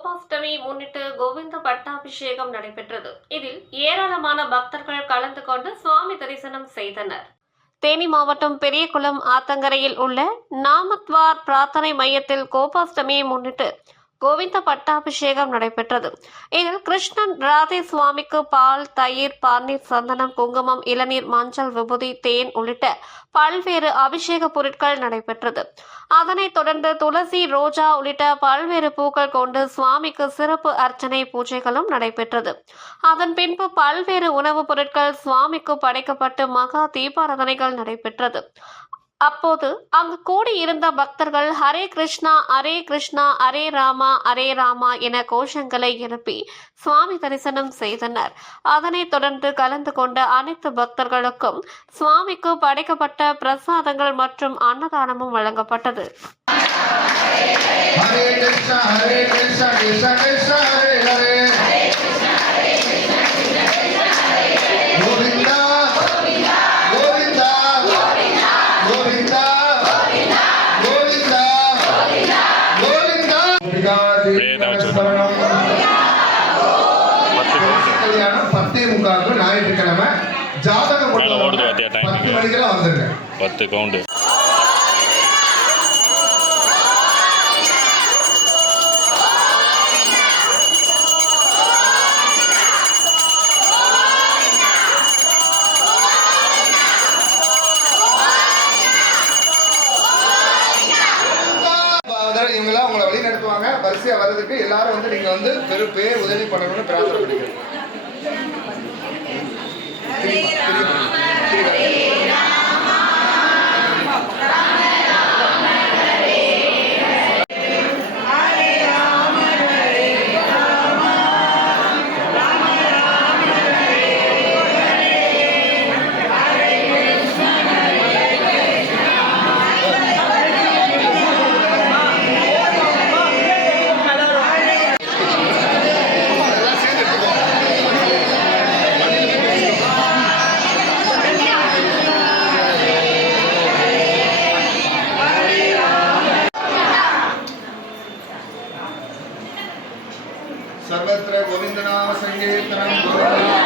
கோபாஷ்டமி முன்னிட்டு கோவிந்த பட்டாபிஷேகம் நடைபெற்றது. இதில் ஏராளமான பக்தர்கள் கலந்து கொண்டு சுவாமி தரிசனம் செய்தனர். தேனி மாவட்டம் பெரியகுளம் ஆத்தங்கரையில் உள்ள நாமத்வார் பிரார்த்தனை மையத்தில் கோபாஷ்டமியை முன்னிட்டு கோவிந்த பட்டாபிஷேகம் நடைபெற்றது. இதில் கிருஷ்ணன் ராதே சுவாமிக்கு பால் தயிர் பன்னீர் சந்தனம் குங்குமம் இளநீர் மஞ்சள் விபூதி தேன் உள்ளிட்ட பல்வேறு அபிஷேக பொருட்கள் நடைபெற்றது. அதனைத் தொடர்ந்து துளசி ரோஜா உள்ளிட்ட பல்வேறு பூக்கள் கொண்டு சுவாமிக்கு சிறப்பு அர்ச்சனை பூஜைகளும் நடைபெற்றது. அதன் பின்பு பல்வேறு உணவுப் பொருட்கள் சுவாமிக்கு படைக்கப்பட்டு மகா தீபாராதனைகள் நடைபெற்றது. அப்போது அங்கு கூடியிருந்த பக்தர்கள் ஹரே கிருஷ்ணா ஹரே கிருஷ்ணா ஹரே ராமா ஹரே ராமா என கோஷங்களை எழுப்பி சுவாமி தரிசனம் செய்தனர். அதனைத் தொடர்ந்து கலந்து கொண்ட அனைத்து பக்தர்களுக்கும் சுவாமிக்கு படைக்கப்பட்ட பிரசாதங்கள் மற்றும் அன்னதானமும் வழங்கப்பட்டது. கல்யாணம் பத்தே முக்காலுக்கு ஞாயிற்றுக்கிழமை. ஜாதகம் பத்து? மணிக்கெல்லாம் வந்துருங்க. பத்து கவுண்டு ஃபாதர் உங்களை வழி நடத்துவாங்க வரிசையா வர்றதுக்கு எல்லாரும் வந்து நீங்க வந்து பெரு பேர் உதவி பண்ணணும்னு பிரார்த்தனை பண்ணிக்கிறேன் सर्वत्र गोविन्दनाम सङ्कीर्तनं गोविन्द